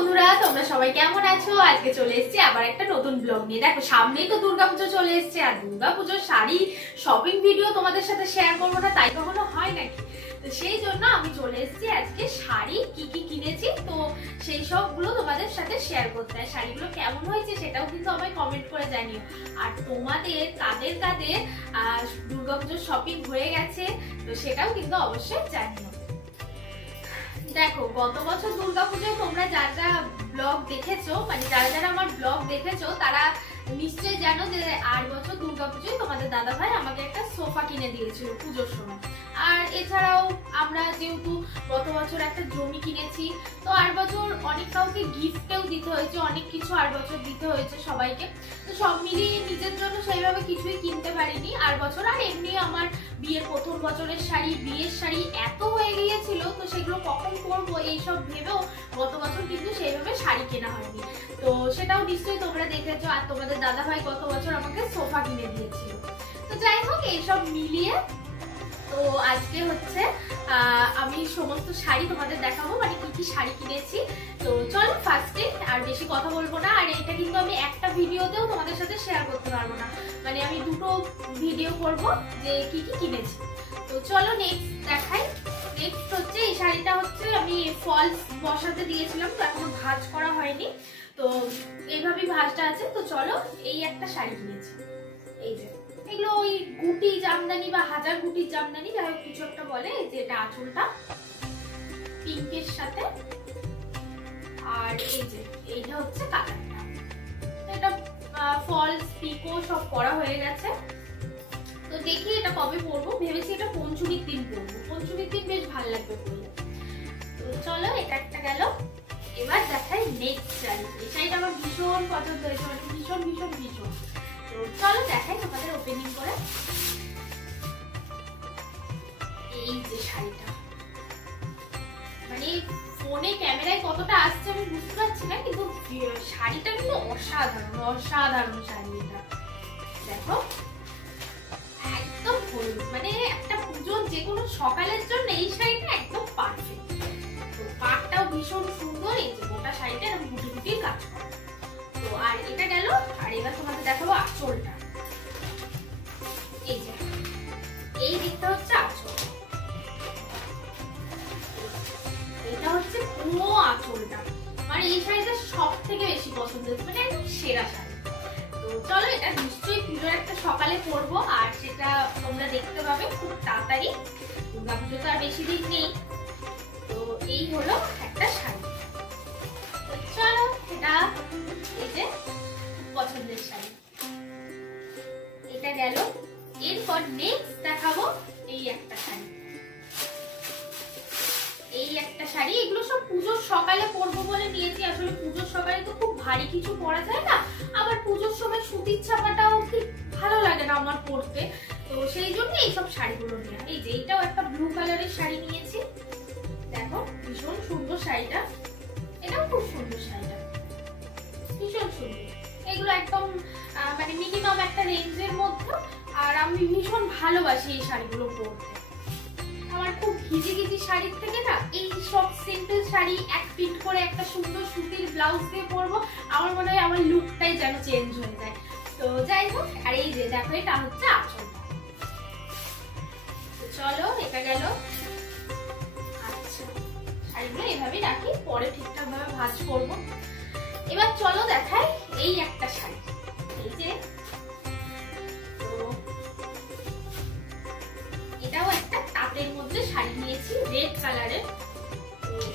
বন্ধুরা, তোমরা সবাই কেমন আছো? আজকে চলে এসেছি আবার একটা নতুন ব্লগ নিয়ে। দেখো সামনেই তো দুর্গাপুজো চলে এসেছে, আর দুর্গাপুজোর শাড়ি শপিং ভিডিও তোমাদের সাথে শেয়ার করবো না তাই কখনো হয় নাকি? তো সেই জন্য আমি চলে এসেছি আজকে শাড়ি কি কি কিনেছি, তো সেই সবগুলো তোমাদের সাথে শেয়ার করতে। হয় শাড়িগুলো কেমন হয়েছে সেটাও কিন্তু আমায় কমেন্ট করে জানিও। আর তোমাদের কাদের কাদের দুর্গাপুজোর শপিং হয়ে গেছে তো সেটাও কিন্তু অবশ্যই জানিও। দেখো গত বছর দুর্গাপুজোয় তোমরা যারা ব্লগ দেখেছো, মানে যারা আমার ব্লগ দেখেছো তারা নিশ্চয়ই জানো যে 8 বছর দুর্গাপুজোয় তোমাদের দাদা ভাই আমাকে একটা সোফা কিনে দিয়েছিল পুজোর সময়। আর এছাড়াও আমরা যেহেতু গত বছর একটা জমি কিনেছি, তো 8 বছর অনেক কাউকে গিফটেও দিতে হয়েছে, অনেক কিছু 8 বছর দিতে হয়েছে সবাইকে। তো সব মিলিয়ে নিজের জন্য সেইভাবে কিছুই কিনতে পারিনি 8 বছর। আর এমনি আমার বিয়ের প্রথম বছরের শাড়ি, বিয়ের শাড়ি এত হয়ে গিয়েছিল, তো সেগুলো কখন পরবো এইসব ভেবেও গত বছর কিন্তু সেইভাবে শাড়ি কেনা হয়নি। তো সেটাও নিশ্চয়ই তোমরা দেখেছো। আর তোমাদের দাদা ভাই গত বছর আমাকে সোফা কিনে দিয়েছিল। তো যাই হোক এইসব মিলিয়ে তো আজকে হচ্ছে আমি সমস্ত শাড়ি তোমাদের দেখাবো, মানে কি কি শাড়ি কিনেছি। তো চলো ফার্স্টে আর বেশি কথা বলবো না। আর এটা কিন্তু আমি একটা ভিডিওতেও তোমাদের সাথে শেয়ার করতে পারবো না, মানে আমি দুটো ভিডিও করব যে কি কি কিনেছি। তো চলো নেক্সট দেখাই। নেক্সট হচ্ছে এই শাড়িটা হচ্ছে আমি ফলস বসাতে দিয়েছিলাম, তো এখনো ভাঁজ করা হয়নি, তো এইভাবেই ভাঁজটা আছে। তো চলো এই একটা শাড়ি কিনেছি, এই যে এগুলো ওই গুটি জামদানি বা হাজার গুটির জামদানি যাই হোক কিছু একটা বলে। যে এটা আঁচলটা পিঙ্কের সাথে, আর এই যে এইটা হচ্ছে কালারটা। এটা ফলস পিকো সব করা হয়ে গেছে। তো দেখি এটা কবে পরবো, ভেবেছি এটা পঞ্চমীর দিন পরবো, পঞ্চমীর দিন বেশ ভালো লাগবে পরলে। তো চলো এটা একটা গেল। এবার দেখাই নেক্সট শাড়ি। এই শাড়িটা আমার ভীষণ পছন্দ হয়েছে, মানে ভীষণ ভীষণ ভীষণ। তো চলো দেখাই তোমাদের ওপেনিং করে। এই যে শাড়িটা, মানে ফোনে ক্যামেরায় কতটা আসছে আমি বুঝতে পারছি না, কিন্তু শাড়িটা কিন্তু অসাধারণ অসাধারণ শাড়ি। এটা দেখো একদম হলুদ, মানে একটা পুজোর যে কোনো সকালের জন্য এই শাড়িটা একদম পারফেক্ট। তো পাটটাও ভীষণ সুন্দর, এই যে গোটা শাড়িটা এরকম গুটি গুটির কাজ করা। তো আর এটা গেল। আর এবার তোমাদের দেখাবো আঁচলটা। এই যে এই দিকটা হচ্ছে আঁচল, এটা হচ্ছে পুরো আঁচলটা। মানে এই শাড়িটা সব থেকে বেশি পছন্দ হচ্ছে, মানে একদম সেরা শাড়ি। তো চলো এটা নিশ্চয়ই পুজোর একটা সকালে পরবো, আর সেটা তোমরা দেখতে পাবে খুব তাড়াতাড়ি। দুর্গাপুজো তো আর বেশি দিন নেই। তো এই হলো একটা শাড়ি। তো চলো এটা এই যে পছন্দের শাড়ি, এটা গেল। এরপর নেক্সট দেখাবো এই একটা শাড়ি। এই একটা শাড়ি, এগুলো সব পুজোর সকালে পরবো বলে নিয়েছি। আসলে পুজোর সকালে তো খুব ভারী কিছু পরা যায় না, আবার পুজোর সময় সুতির ছাপাটাও ঠিক ভালো লাগে না আমার পরতে, তো সেই জন্য এইসব শাড়িগুলো নেওয়া। এই যে এইটাও একটা ব্লু কালারের শাড়ি নিয়েছি, দেখো ভীষণ সুন্দর শাড়িটা। এটাও খুব সুন্দর শাড়িটা, ভীষণ সুন্দর। এগুলো একদম মানে মিনিমাম একটা রেঞ্জের মধ্যে। আর আমি ভীষণ ভালোবাসি এই শাড়িগুলো পরতে। আমার খুব ঘিজি ঘিজি শাড়ির থেকে না এই সব সিম্পল শাড়ি এক পিট করে একটা সুন্দর সুতির ব্লাউজ দিয়ে পরবো, আমার মনে হয় আমার লুকটাই যেন চেঞ্জ হয়ে যায়। তো যাই হোক, আর এই যে দেখো এটা হচ্ছে আঁচলটা। চলো এটা গেল। আচ্ছা শাড়িগুলো এভাবেই রাখি, পরে ঠিকঠাক ভাবে ভাঁজ করবো। এবার চলো দেখাই এই একটা শাড়ি। এই যে এটাও একটা তাঁতের মধ্যে শাড়ি নিয়েছি, রেড কালারের।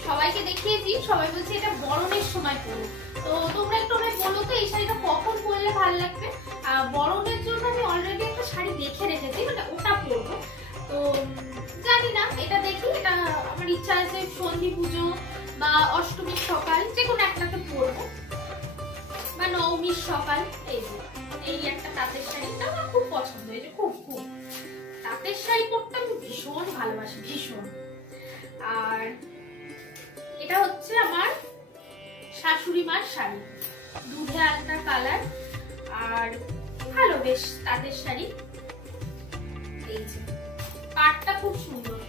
সবাইকে দেখিয়েছি, সবাই বলছে এটা বরণের সময় পরো। তো তোমরা একটু আমায় বলো তো এই শাড়িটা কখন পরলে ভালো লাগবে। বরণের জন্য আমি অলরেডি একটা শাড়ি দেখে রেখেছি, মানে ওটা পরবো। তো জানি না, এটা দেখি। এটা আমার ইচ্ছা আছে সন্ধি পুজো বা অষ্টমীর সকাল যে কোনো একটাতে পরবো, বা নবমীর সকাল। এই যে এই একটা তাঁতের শাড়ি, এটা আমার খুব পছন্দ হয়েছে, খুব খুব। তাঁতের শাড়ি পরতে আমি ভীষণ ভালোবাসি, ভীষণ। আর এটা হচ্ছে আমার শাশুড়ি মার শাড়ি, দুধে আলতা কালার, আর ভালো বেশ তাঁতের শাড়ি। এই যে পাটটা খুব সুন্দর,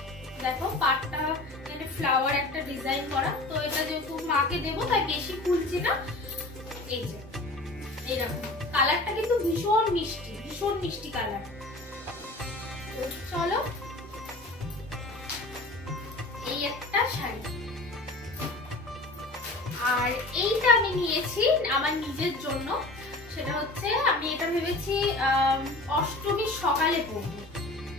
দেখো পাটটা ফ্লাওয়ার একটা ডিজাইন করা। তো এটা যেহেতু মাকে দেবো তাই বেশি খুলছি না। এই যে এইরকম কালারটা কিন্তু ভীষণ মিষ্টি কালার। চলো এই একটা শাড়ি, আর এইটা আমি নিয়েছি আমার নিজের জন্য। সেটা হচ্ছে আমি এটা ভেবেছি অষ্টমীর সকালে পরবো।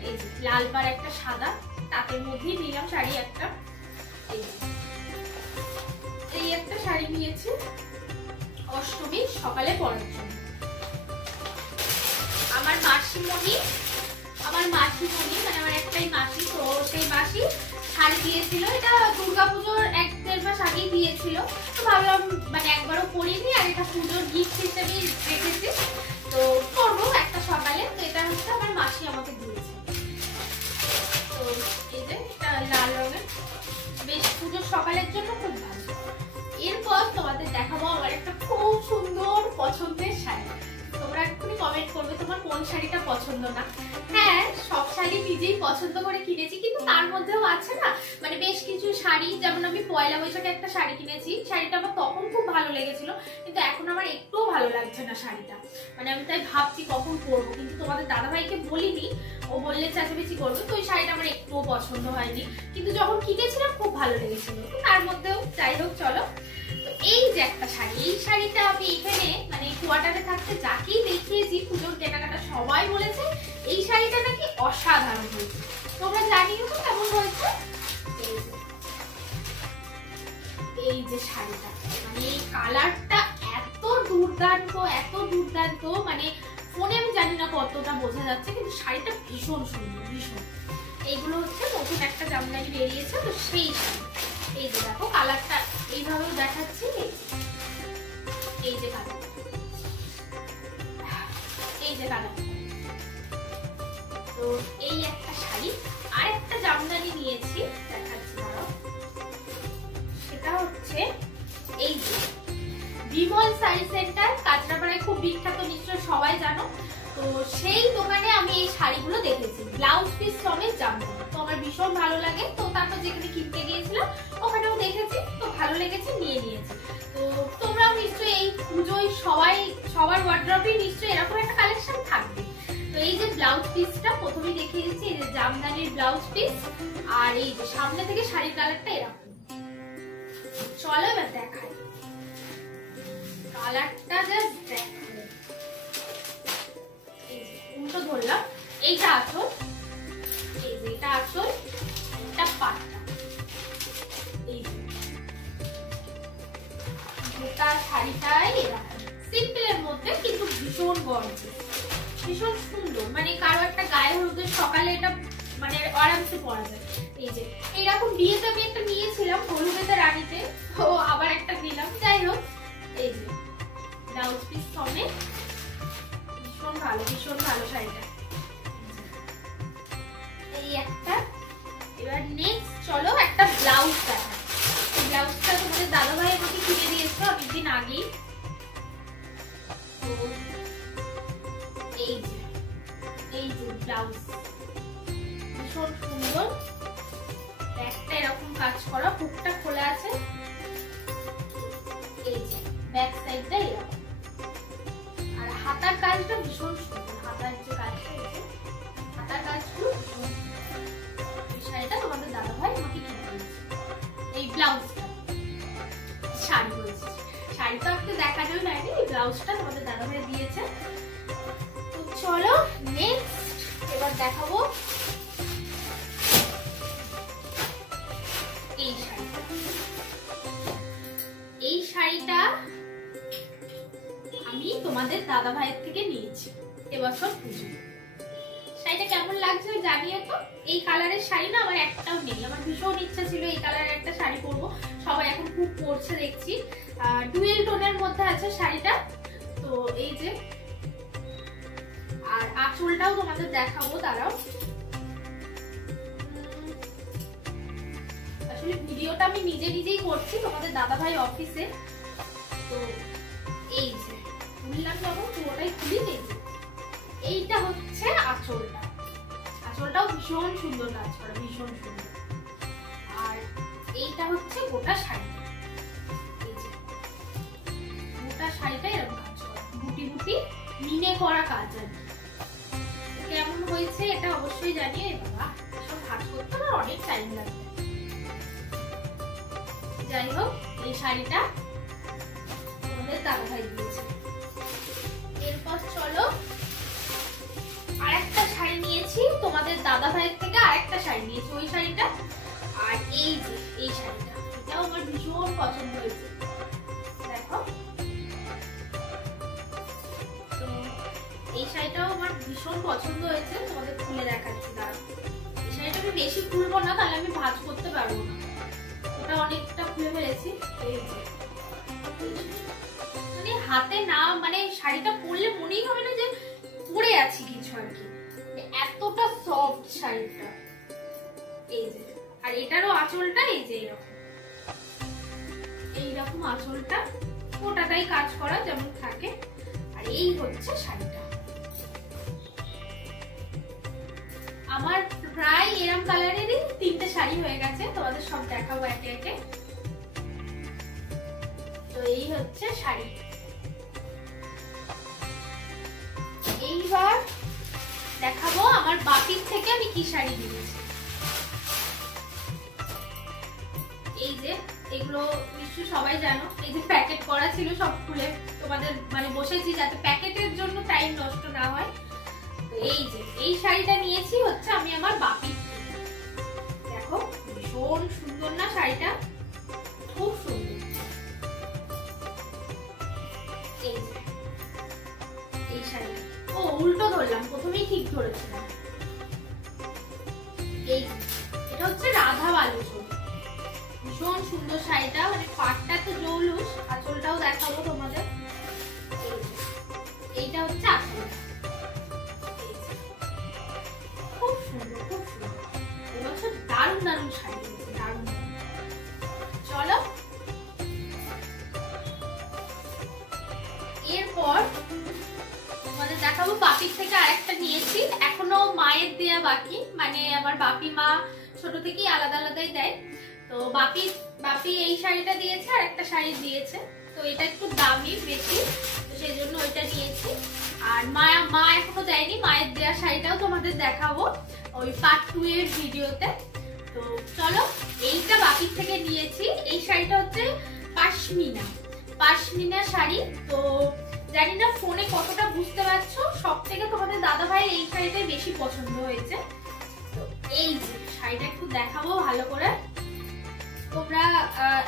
এই যে লাল পার একটা সাদা, তাদের মধ্যেই নিলাম শাড়ি একটা। এই একটা শাড়ি নিয়েছি অষ্টমীর সকালে পরার জন্য। আমার মাসিমণি মানে আমার একটাই মাসি, তো সেই মাসি শাড়ি দিয়েছিল। এটা দুর্গাপুজোর 1-1.5 মাস আগেই দিয়েছিল। তো ভাবলাম মানে একবারও পরিনি, আর এটা পুজোর গিফট হিসেবেই রেখেছি। তো পরবো একটা সকালে। তো এটা হচ্ছে আমার মাসি আমাকে দিয়েছে। তো এই যে এটা লাল রঙের, বেশ পুজোর সকালের জন্য খুব ভালো। এরপর তোমাদের দেখাবো আমার একটা খুব সুন্দর পছন্দের শাড়ি। তোমরা এক্ষুনি কমেন্ট করবে তোমার কোন শাড়িটা পছন্দ না। হ্যাঁ, সব শাড়ি নিজেই পছন্দ করে কিনেছি, কিন্তু তার মধ্যেও আছে না মানে বেশ কিছু শাড়ি, যেমন আমি পয়লা বৈশাখে একটা শাড়ি কিনেছি। শাড়িটা আমার তখন খুব ভালো লেগেছিল, কিন্তু এখন আমার একটুও ভালো লাগছে না শাড়িটা। মানে আমি তাই ভাবছি কখন পরবো, কিন্তু তোমাদের দাদাভাইকে বলিনি, ও বললে চেঁচামেচি করবে। তো ওই শাড়িটা আমার একটুও পছন্দ হয়নি, কিন্তু যখন কিনেছিলাম খুব ভালো লেগেছিল। তার মধ্যেও যাই হোক, চলো। তো এই যে একটা শাড়ি, এই শাড়িটা আমি এখানে মানে কোয়ার্টারে থাকতে যাকেই দেখিয়েছি পুজোর কেনাকাটা সবাই বলেছে এই শাড়িটা নাকি অসাধারণ হয়েছে। তোমরা জানিও তো কেমন হয়েছে। এই যে শাড়িটা, মানে এই কালারটা এত দুর্দান্ত, মানে ফোনে আমি জানি না কতটা বোঝা যাচ্ছে, কিন্তু শাড়িটা ভীষণ সুন্দর, ভীষণ। এইগুলো হচ্ছে নতুন একটা জামদানি বেরিয়েছে, তো সেই শাড়ি। এই যে দেখো কালারটা এইভাবেও দেখাচ্ছি। এই যে কালার, তো এই একটা শাড়ি। আর একটা জামদানি নিয়েছি, দেখাচ্ছি ধরো। সেটা হচ্ছে এই যে বিমল শাড়ি সেন্টার, কাঁচরাপাড়ায় খুব বিখ্যাত, নিশ্চয় সবাই জানো। তো সেই দোকানে আমি এই শাড়িগুলো দেখেছি, ব্লাউজ পিস সমেত জামদানি। তো আমার ভীষণ ভালো লাগে। তো তারপর যেখানে কিনতে গিয়েছিলাম ওখানেও দেখেছি, তো ভালো লেগেছে, নিয়ে নিয়েছি। তো তোমরাও নিশ্চয়ই এই পুজোয় সবার ওয়ার্ড্রপে নিশ্চয়ই এরকম একটা কালেকশন থাকবে। তো এই যে ব্লাউজ পিসটা প্রথমেই দেখিয়েছি, এই যে জামদানির ব্লাউজ পিস, আর এই যে সামনে থেকে শাড়ির কালারটা এরকম। চলো এবার দেখাই কালারটা, জাস্ট দেখো। উল্টো ধরলাম, এইটা আঁচল, এই যে এটা আঁচল, এটা পাটটা। এই যে গোটা শাড়িটাই এরকম সিম্পলের মধ্যে, কিন্তু ভীষণ গর্জিয়াস, ভীষণ সুন্দর। মানে কারো একটা গায়ে হলুদের সকালে এটা মানে আরামসে পরা যায়। এই যে এইরকম বিয়েতে আমি একটা নিয়েছিলাম, হলুদেতে রানীতে, তো আবার একটা নিলাম। যাই হোক, এই যে ব্লাউজ পিস সমেত, ভীষণ ভালো শাড়িটা। এই একটা। এবার নেক্সট চলো একটা ব্লাউজ দেখা। ব্লাউজটা তোমাদের দাদাভাই আমাকে কিনে দিয়েছে অনেকদিন আগেই। তো এই যে ব্লাউজ ভীষণ সুন্দর, একটা এরকম কাজ করা, হুকটা খোলা আছে। এই যে ব্যাক সাইডটা এরকম, আর হাতার কাজটা ভীষণ সুন্দর। হাতার যে কাজটা, হাতার কাজগুলো ভীষণ। এই শাড়িটা তোমাদের দাদাভাই আমাকে কিনে দিয়েছে। এই ব্লাউজটা, শাড়ি হয়েছে, শাড়ি তো আমাকে দেখানোই হয়নি, এই ব্লাউজটা তোমাদের দাদাভাই দিয়েছে। তো চলো নেক্সট এবার দেখাবো এই শাড়িটা। এই শাড়িটা আমি তোমাদের দাদাভাইয়ের থেকে নিয়েছি এবছর পুজো। শাড়িটা কেমন লাগছে জানিও তো। এই কালারের শাড়ি না আমার একটাও নেই, আমার ভীষণ ইচ্ছা ছিল এই কালারের একটা শাড়ি পরবো। সবাই এখন খুব পরছে দেখছি। ডুয়েল টোনের মধ্যে আছে শাড়িটা। তো এই যে, আর আঁচলটাও তোমাদের দেখাবো, দাঁড়াও। আসলে ভিডিওটা আমি নিজেই করছি তোমাদের দাদাভাই অফিসে। তো এই যে খুললাম, যখন পুরোটাই খুলি দেখি। এইটা হচ্ছে আঁচলটা, আঁচলটাও ভীষণ সুন্দর কাজ করা, ভীষণ সুন্দর। আর এইটা হচ্ছে গোটা শাড়ি, এই যে গোটা শাড়িটা এরকম কাজ করা, গুটি গুটি মিনে করা কাজ। আর কেমন হয়েছে এটা অবশ্যই জানিয়ে। বাবা এসব কাজ করতে আমার অনেক টাইম লাগবে। যাই হোক, এই শাড়িটা তোমাদের দাদাভাই দিয়েছে। এরপর চলো আরেকটা শাড়ি নিয়েছি তোমাদের দাদাভাইয়ের থেকে, আরেকটা শাড়ি নিয়েছি ওই শাড়িটা। আর এই যে এই শাড়িটা, এটাও আমার ভীষণ পছন্দ হয়েছে। দেখো, তো এই শাড়িটাও আমার ভীষণ পছন্দ হয়েছে, তোমাদের খুলে দেখাচ্ছি। দাঁড়াও, এই শাড়িটা আমি বেশি খুলবো না, তাহলে আমি ভাঁজ করতে পারবো না। ওটা অনেকটা খুলে ফেলেছি। এই যে মানে হাতে না, মানে শাড়িটা পরলে মনেই হবে না যে পরে আছি কিছু আর কি, এতটা সফট শাড়িটা। এই যে, আর এটারও আঁচলটা এই যে এইরকম আঁচলটা, ওটাটাই কাজ করা যেমন থাকে। আর এই হচ্ছে শাড়িটা। আমার প্রায় এরকম কালারেরই 3টে শাড়ি হয়ে গেছে, তোমাদের সব দেখাবো একে একে। তো এই হচ্ছে শাড়ি। এইবার দেখাবো আমার বাপির থেকে আমি কি শাড়ি নিয়েছি। এই যে এগুলো নিশ্চয়ই সবাই জানো, এই যে প্যাকেট করা ছিল সব খুলে তোমাদের মানে বসেছি যাতে প্যাকেটের জন্য টাইম নষ্ট না হয়। তো এই যে এই শাড়িটা নিয়েছি হচ্ছে আমি আমার বাপির থেকে। দেখো ভীষণ সুন্দর না শাড়িটা, খুব সুন্দর। এই যে এই শাড়িটা, ও উল্টো ধরলাম, প্রথমেই ঠিক ধরেছিলাম। এই এটা হচ্ছে রাধা বালুচরি, ভীষণ সুন্দর শাড়িটা, মানে পাটটা তো জৌলুস, আঁচলটাও দেখাবো তোমাদের। এইটা হচ্ছে আঁচলটা, খুব সুন্দর খুব সুন্দর। এবছর দারুণ দারুণ শাড়ি দিয়েছে, দারুণ। চলো এরপর তোমাদের দেখাবো বাপির থেকে আরেকটা নিয়েছি, এখনো মায়ের দেয়া বাকি, মানে আমার বাপি মা ছোট থেকেই আলাদা আলাদাই দেয়। তো বাপি এই শাড়িটা দিয়েছে আর একটা শাড়ি দিয়েছে, তো এটা একটু দামি বেশি, তো সেই জন্য ওইটা নিয়েছি। আর মা এখনো দেয়নি, মায়ের দেয়া শাড়িটাও তোমাদের দেখাবো ওই পার্ট 2 এর ভিডিওতে। তো চলো, এইটা বাপির থেকে নিয়েছি। এই শাড়িটা হচ্ছে পাশমিনা শাড়ি। তো জানি না ফোনে কতটা বুঝতে পারছো, সব থেকে তোমাদের দাদা ভাইয়ের এই শাড়িটাই বেশি পছন্দ হয়েছে। তো এই যে শাড়িটা একটু দেখাবো ভালো করে। তোমরা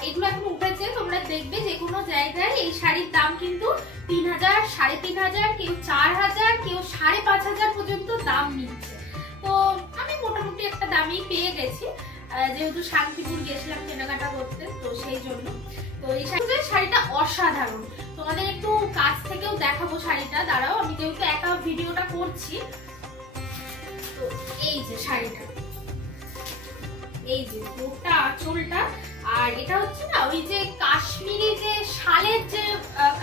এগুলো এখন উঠেছে, তোমরা দেখবে যে কোনো জায়গায় এই শাড়ির দাম কিন্তু 3000, 3500, কেউ 4000, কেউ 5500 পর্যন্ত দাম নিচ্ছে। তো আমি মোটামুটি একটা দামই পেয়ে গেছি, যেহেতু শান্তিপুর গেছিলাম কেনাকাটা করতে, তো সেই জন্য। তো এই শাড়িটা অসাধারণ, তোমাদের একটু কাছ থেকেও দেখাবো শাড়িটা। দাঁড়াও, আমি যেহেতু একা ভিডিওটা করছি। তো এই যে শাড়িটা, এই যে গোটা আঁচলটা, আর এটা হচ্ছে না ওই যে কাশ্মীরি যে শালের যে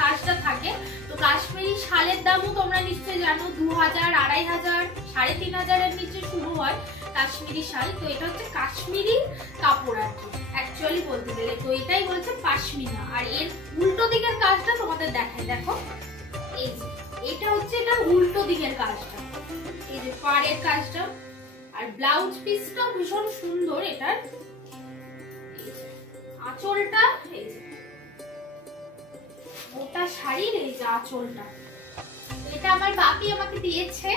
কাজটা থাকে, তো কাশ্মীরি শালের দামও তোমরা নিশ্চয়ই জানো, 2000, 2500, 3500 এর নিচে শুরু হয় কাশ্মীরি শাল। তো এটা হচ্ছে কাশ্মীরি কাপড় আর কি অ্যাকচুয়ালি বলতে গেলে। তো এটাই বলছে পাশমিনা। আর এর উল্টো দিকের কাজটা তোমাদের দেখাই, দেখো এই যে এটা হচ্ছে এটার উল্টো দিকের কাজটা, এই যে পাড়ের কাজটা। আর ব্লাউজ পিসটাও ভীষণ সুন্দর এটার। আঁচলটা এই যে গোটা শাড়ির এই যে আঁচলটা, এটা আমার বাপি আমাকে দিয়েছে।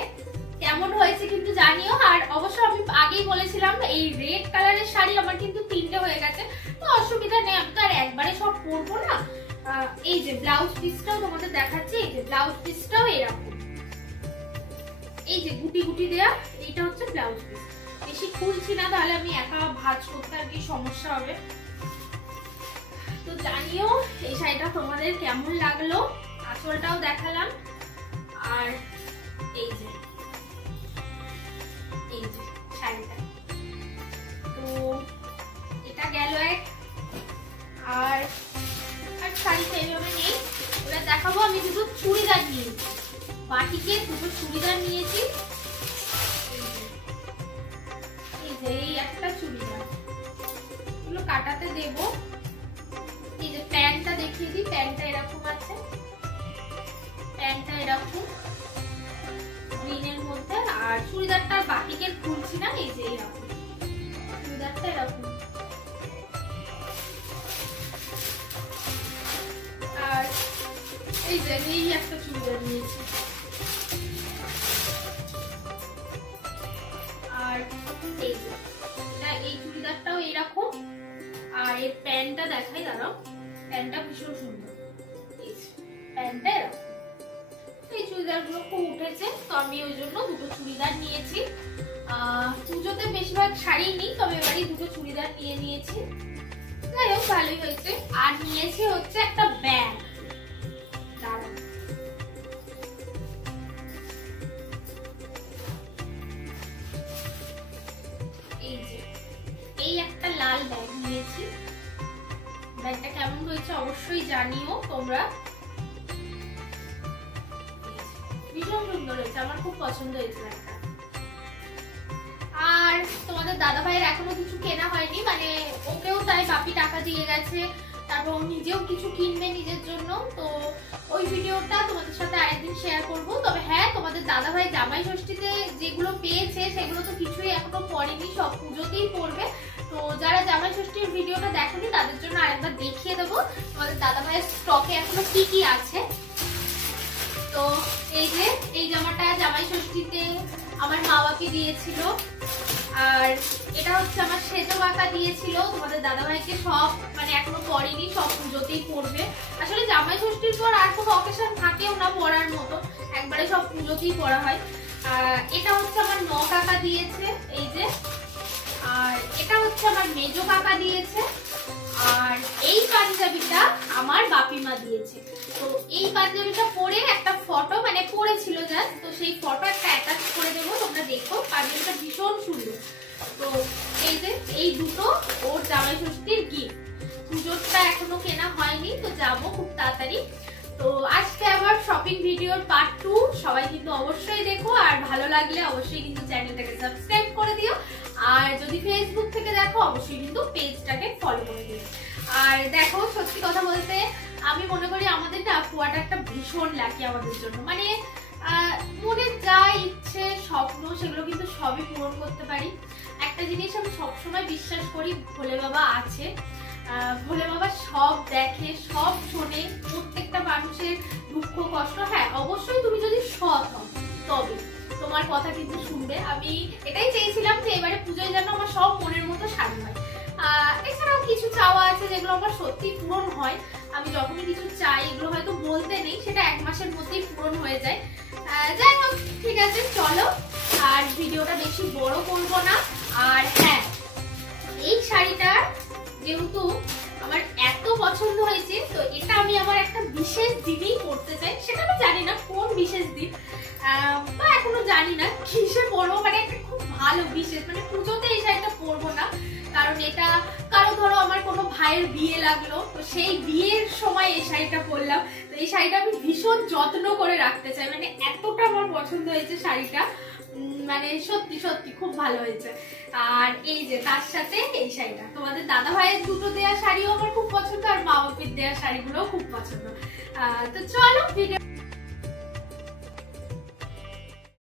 কেমন হয়েছে কিন্তু জানিও। আর অবশ্য আমি আগেই বলেছিলাম এই রেড কালারের শাড়ি আমার কিন্তু 3টে হয়ে গেছে, তো অসুবিধা নেই, আমি তো আর একবারে সব পরবো না। এই যে ব্লাউজ পিসটাও তোমাদের দেখাচ্ছি, এই যে ব্লাউজ পিসটাও এরকম, এই যে গুটি গুটি দেয়া, এইটা হচ্ছে ব্লাউজ পিস। বেশি খুলছি না, তাহলে আমি একা ভাঁজ করতে আর কি সমস্যা হবে। তো জানিও এই শাড়িটা তোমাদের কেমন লাগলো, আঁচলটাও দেখালাম। আর এই যে শাড়িটা, তো এটা গেল এক। আর শাড়ি সেইভাবে নেই, ওটা দেখাবো। আমি দুটো চুড়িদার নিয়েছি, বাটিকে দুটো চুড়িদার নিয়েছি। এই যে এই একটা চুড়িদার, এগুলো কাটাতে এরকম গ্রিনের মধ্যে, আর চুড়িদারটা বাটিকের খুলছি না, এই যে এরকম চুড়িদারটা এরকম। আর এই যে এই একটা চুড়িদার নিয়েছি, আর এই যে এই চুড়িদারটাও এইরকম। আর এর প্যান্টটা দেখাই, দাঁড়াও, প্যান্টটা ভীষণ সুন্দর, প্যান্টটা এরকম। এই চুড়িদারগুলো খুব উঠেছে, তো আমি ওই জন্য দুটো চুড়িদার নিয়েছি। পুজোতে বেশিরভাগ শাড়ি নিই, তবে এবারই দুটো চুড়িদার নিয়ে নিয়েছি। যাই হোক, ভালোই হয়েছে। আর নিয়েছি হচ্ছে একটা ব্যাগ, দাঁড়াও, এই যে এই একটা লাল ব্যাগ নিয়েছি। ব্যাগটা কেমন হয়েছে অবশ্যই জানিও তোমরা, ভীষণ সুন্দর হয়েছে, আমার খুব পছন্দ হয়েছে ব্যাগটা। আর তোমাদের দাদা ভাইয়ের এখনো কিছু কেনা হয়নি, মানে ওকেও তাই বাপি টাকা দিয়ে গেছে, তারপর ও নিজেও কিছু কিনবে নিজের জন্য, তো ওই ভিডিওটা তোমাদের সাথে আরেকদিন শেয়ার করবো। তবে হ্যাঁ, তোমাদের দাদা ভাই জামাই ষষ্ঠীতে যেগুলো পেয়েছে সেগুলো তো কিছুই এখনো পড়েনি, সব পুজোতেই পড়বে। তো যারা জামাই ষষ্ঠীর ভিডিওটা দেখোনি তাদের জন্য আরেকবার দেখিয়ে দেবো তোমাদের দাদা ভাইয়ের স্টকে এখনো কি কি আছে। তো এই যে এই জামাটা জামাই ষষ্ঠীতে আমার মা বাপি দিয়েছিল, আর এটা হচ্ছে আমার সেজো কাকা দিয়েছিল তোমাদের দাদাভাইকে, সব মানে এখনো পরেনি, সব পুজোতেই পড়বে। আসলে জামাই ষষ্ঠীর পর আর কোনো অকেশন থাকেও না পরার মতো, একবারে সব পুজোতেই পরা হয়। এটা হচ্ছে আমার ন কাকা দিয়েছে, এই যে। আর এটা হচ্ছে আমার মেজো কাকা দিয়েছে। আর এই পাঞ্জাবিটা আমার বাপিমা দিয়েছে। তো এই পাঞ্জাবিটা পরে একটা ফটো মানে পরেছিল জাস্ট, তো সেই ফটো একটা অ্যাটাচ করে দেবো, তোমরা দেখো। পাঞ্জাবিটা ভীষণ সুন্দর। তো এই যে এই দুটো ওর জামাই ষষ্ঠীর গিফট। পুজোরটা এখনো কেনা হয়নি, তো যাবো খুব তাড়াতাড়ি। তো আজকে আবার শপিং ভিডিওর পার্ট 2 সবাই কিন্তু অবশ্যই দেখো, আর ভালো লাগলে অবশ্যই কিন্তু চ্যানেলটাকে সাবস্ক্রাইব করে দিও। আর যদি ফেসবুক থেকে দেখো অবশ্যই কিন্তু পেজটাকে ফলো করে দিও। আর দেখো, সত্যি কথা বলতে আমি মনে করি আমাদের না কুয়াটা একটা ভীষণ লাকি আমাদের জন্য, মানে মনে যা ইচ্ছে স্বপ্ন সেগুলো কিন্তু সবই পূরণ করতে পারি। একটা জিনিস আমি সবসময় বিশ্বাস করি, ভোলে বাবা আছে। ভোলে বাবা সব দেখে, সব শোনে, প্রত্যেকটা মানুষের দুঃখ কষ্ট। হ্যাঁ, অবশ্যই তুমি যদি সৎ হও তবে তোমার কথা কিন্তু শুনবে। আমি এটাই চেয়েছিলাম যে এবারে পুজোয় যেন আমার সব মনের মতো শাড়ি হয়। এছাড়াও কিছু চাওয়া আছে যেগুলো আমার সত্যি পূরণ হয়। আমি যখনই কিছু চাই, এগুলো হয়তো বলতে নেই, সেটা 1 মাসের মধ্যেই পূরণ হয়ে যায়। যাই হোক, ঠিক আছে, চলো আর ভিডিওটা বেশি বড় করবো না। আর হ্যাঁ, এই শাড়িটা যেহেতু আমার এত পছন্দ হয়েছে, তো এটা আমি আমার একটা বিশেষ দিনেই পরতে চাই। সেটা আমি জানি না কোন বিশেষ দিন, বা এখনো জানি না কিসে পরবো, মানে একটা খুব ভালো বিশেষ, মানে পুজোতে এই শাড়িটা পরবো না, কারণ এটা কারো ধরো আমার কোনো ভাইয়ের বিয়ে লাগলো, তো সেই বিয়ের সময় এই শাড়িটা পরলাম। তো এই শাড়িটা আমি ভীষণ যত্ন করে রাখতে চাই, মানে এতটা আমার পছন্দ হয়েছে শাড়িটা, মানে সত্যি সত্যি খুব ভালো হয়েছে। আর এই যে তার সাথে এই শাড়িটা, তোমাদের দাদা ভাইয়ের দুটো দেয়া শাড়িও আমার খুব পছন্দ, আর মা বাপির দেয়া শাড়িগুলোও খুব পছন্দ। তো চলো ভিডিও